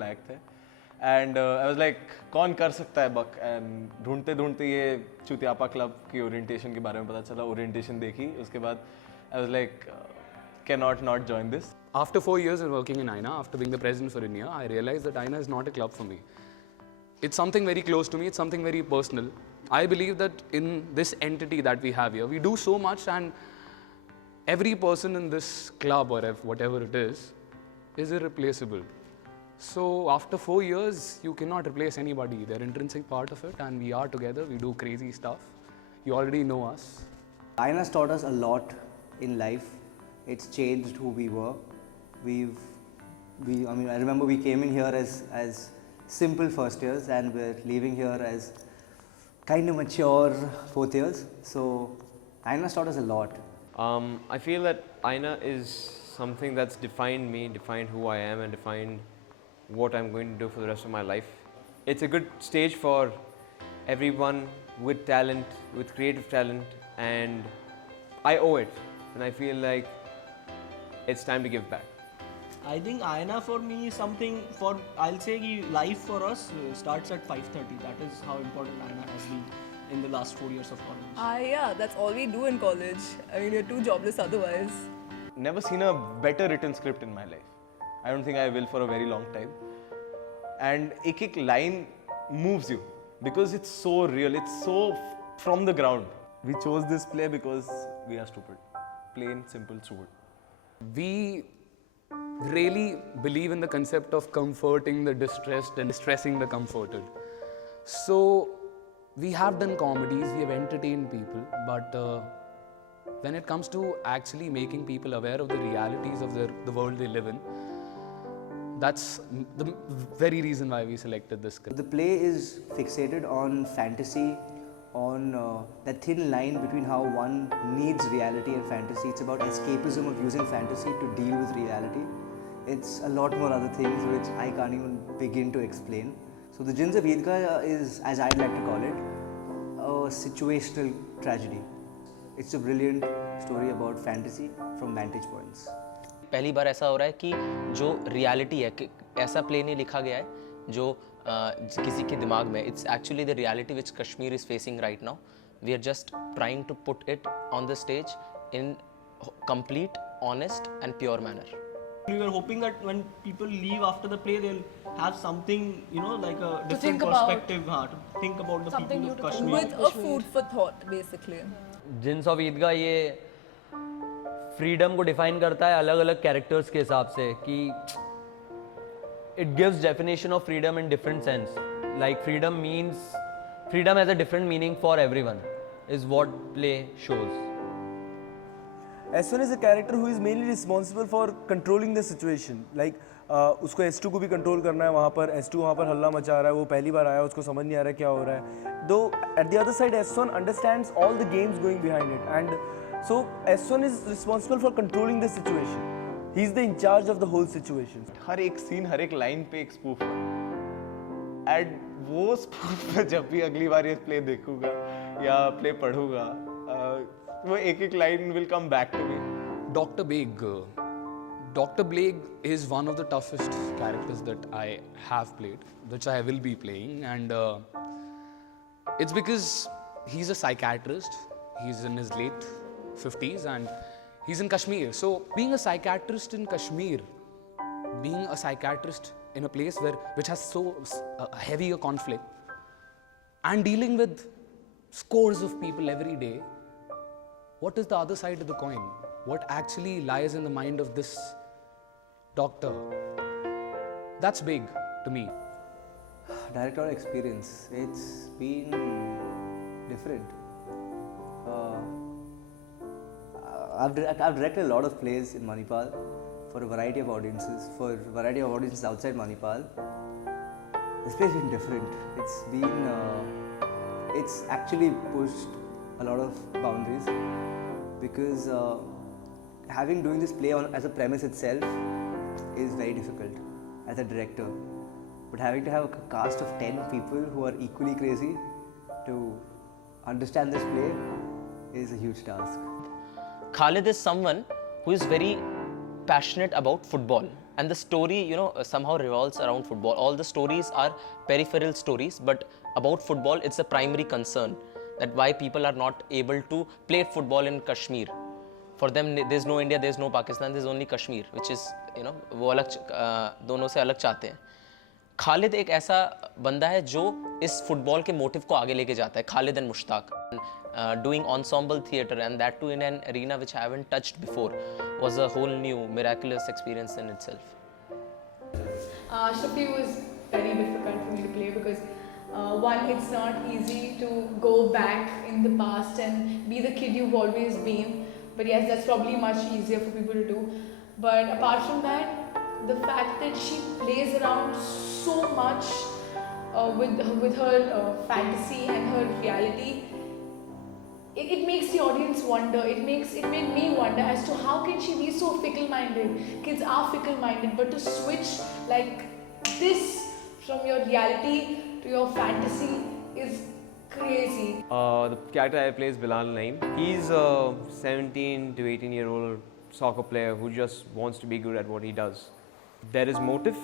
लायक थे. And I was like, कौन कर सकता है बक? And ढूंढते ढूंढते ये चुतियापा क्लब की ओरिएंटेशन के बारे में पता चला. ओरिएंटेशन देखी, उसके बाद I was like, cannot not join this. After 4 years of working in Aaina, after being the president for India, I realized that Aaina is not a club for me. It's something very close to me, it's something very personal. I believe that in this entity that we have here, we do so much, and every person in this club or whatever it is irreplaceable. So after 4 years, you cannot replace anybody. They're intrinsic part of it, and we are together, we do crazy stuff. You already know us. Aaina's taught us a lot in life. It's changed who we were. I remember we came in here as simple first years, and we're leaving here as kind of mature fourth years. So Aaina's taught us a lot. I feel that Aaina is something that's defined me, defined who I am, and defined what I'm going to do for the rest of my life. It's a good stage for everyone with talent, with creative talent, and I owe it. And I feel like it's time to give back. I think Aaina for me is something for, I'll say life for us starts at 5:30. That is how important Aaina has been in the last 4 years of college. Yeah, that's all we do in college. I mean, we're too jobless otherwise. Never seen a better written script in my life. I don't think I will for a very long time. And ek line moves you because it's so real, it's so from the ground. We chose this play because we are stupid. Plain, simple, stupid. We really believe in the concept of comforting the distressed and distressing the comforted. So we have done comedies, we have entertained people, but when it comes to actually making people aware of the realities of the world they live in, that's the very reason why we selected this script. The play is fixated on fantasy, on that thin line between how one needs reality and fantasy. It's about escapism of using fantasy to deal with reality. It's a lot more other things which I can't even begin to explain. So the Djinns of Eidgah is, as I'd like to call it, a situational tragedy. It's a brilliant story about fantasy from vantage points. पहली बार ऐसा हो रहा है कि जो reality है, ऐसा play नहीं लिखा गया है जो किसी के दिमाग में. It's actually the reality which Kashmir is facing right now. We are just trying to put it on the stage in complete, honest and pure manner. We were hoping that when people leave after the play, they'll have something, like a different perspective to think about the people of Kashmir. With a food for thought, basically. Djinns of Eidgah ये freedom को define करता है अलग अलग characters के हिसाब से कि it gives definition of freedom in different sense. Like freedom has a different meaning for everyone, is what play shows. S1 is a character who is mainly responsible for controlling the situation. Like उसको S2 को भी control करना है. वहाँ पर S2 वहाँ पर हल्ला मचा रहा है. वो पहली बार आया, उसको समझ नहीं आ रहा है क्या हो रहा है. Though at the other side, S1 understands all the games going behind it, and so S1 is responsible for controlling the situation. He is the in charge of the whole situation. हर एक scene, हर एक line पे एक spoof है. And वो spoof पे जब भी अगली बार ये प्ले देखूंगा या प्ले पढ़ूंगा, वो एक एक line will come back to me. Dr. Blake is one of the toughest characters that I have played, which I will be playing, and it's because he's a psychiatrist. He's in his late 50s and he's in Kashmir. So being a psychiatrist in Kashmir, being a psychiatrist in a place which has so heavy a conflict, and dealing with scores of people every day, what is the other side of the coin? What actually lies in the mind of this doctor? That's big to me. Directorial experience, it's been different. I've directed a lot of plays in Manipal for a variety of audiences, outside Manipal. This play's been different. It's actually pushed a lot of boundaries because doing this play as a premise itself is very difficult as a director. But having to have a cast of 10 people who are equally crazy to understand this play is a huge task. Khalid is someone who is very passionate about football. and the story, you know, somehow revolves around football. All the stories are peripheral stories, but about football, it's a primary concern that why people are not able to play football in Kashmir. For them, there's no India, there's no Pakistan, there's only Kashmir, which is, you know, वो अलग दोनों से अलग चाहते हैं. खालिद एक ऐसा बंदा है जो इस फुटबॉल के मोटिव को आगे लेके जाता है. Khalid and Mushtaq doing ensemble theatre, and that too in an arena which I haven't touched before, was a whole new miraculous experience in itself. Shafi was very difficult for me to play because one, it's not easy to go back in the past and be the kid you've always been, but yes, that's probably much easier for people to do. But apart from that, the fact that she plays around so much with her fantasy and her reality, it makes the audience wonder. It made me wonder as to how can she be so fickle-minded. Kids are fickle-minded, but to switch like this from your reality to your fantasy is crazy. The character I play is Bilal Naeem. He's a 17 to 18-year-old soccer player who just wants to be good at what he does. There is motive,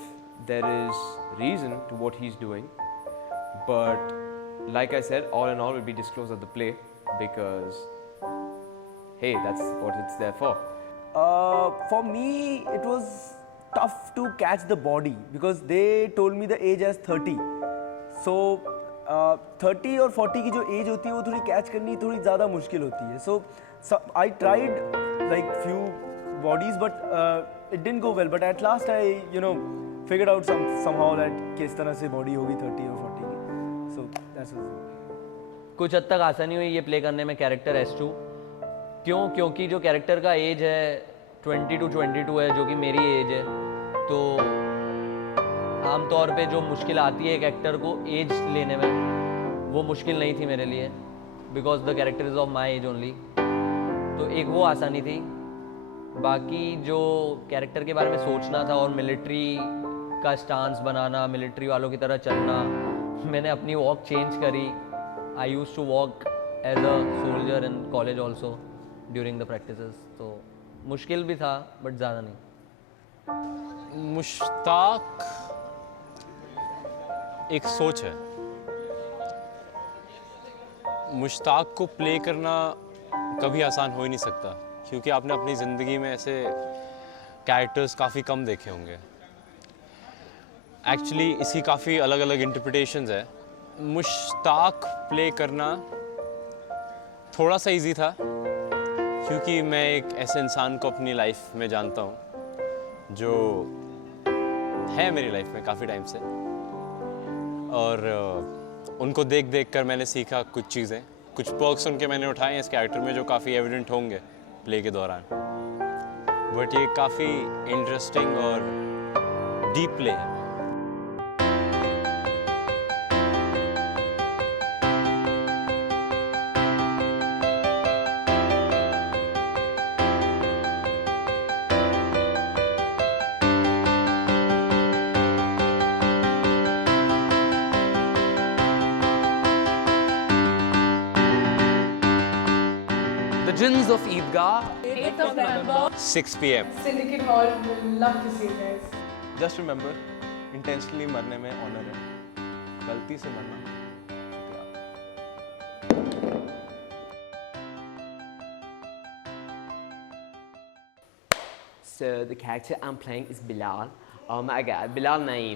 there is reason to what he's doing, but like I said, all in all will be disclosed at the play, because hey, that's what it's there for. For me, it was tough to catch the body because they told me the age as 30. So 30 और 40 की जो age होती है वो थोड़ी catch करनी थोड़ी ज़्यादा मुश्किल होती है. So I tried like few bodies, but it didn't go well. But at last I, you know, figured out somehow that किस तरह से body होगी 30 और 40 की. So that's it. कुछ हद तक आसानी हुई ये प्ले करने में कैरेक्टर S2. क्योंकि जो कैरेक्टर का एज है 20 to 22 है, जो कि मेरी एज है, तो आमतौर पे जो मुश्किल आती है एक एक्टर को एज लेने में, वो मुश्किल नहीं थी मेरे लिए, because the character is of my age only. तो एक वो आसानी थी. बाकी जो कैरेक्टर के बारे में सोचना था और मिलिट्री का स्टांस बनाना, मिलिट्री वालों की तरह चलना, मैंने अपनी वॉक चेंज करी. I use to walk as a soldier in college also during the practices. तो मुश्किल भी था बट ज़्यादा नहीं. मुश्ताक एक सोच है. मुश्ताक को प्ले करना कभी आसान हो ही नहीं सकता, क्योंकि आपने अपनी ज़िंदगी में ऐसे कैरेक्टर्स काफ़ी कम देखे होंगे. एक्चुअली इसकी काफ़ी अलग अलग इंटरप्रिटेशंस है. मुश्ताक प्ले करना थोड़ा सा इजी था, क्योंकि मैं एक ऐसे इंसान को अपनी लाइफ में जानता हूँ जो है मेरी लाइफ में काफ़ी टाइम से, और उनको देख देख कर मैंने सीखा कुछ चीज़ें, कुछ पर्क्स उनके मैंने उठाए हैं इस कैरेक्टर में जो काफ़ी एविडेंट होंगे प्ले के दौरान. बट ये काफ़ी इंटरेस्टिंग और डीप प्ले है. Djinns of Eidgah, 8th of November, 6 p.m. Syndicate Hall. We'll love to see you guys. Just remember, intentionally मरने में honor है, गलती से मरना. So the character I'm playing is Bilal. Bilal Naeem.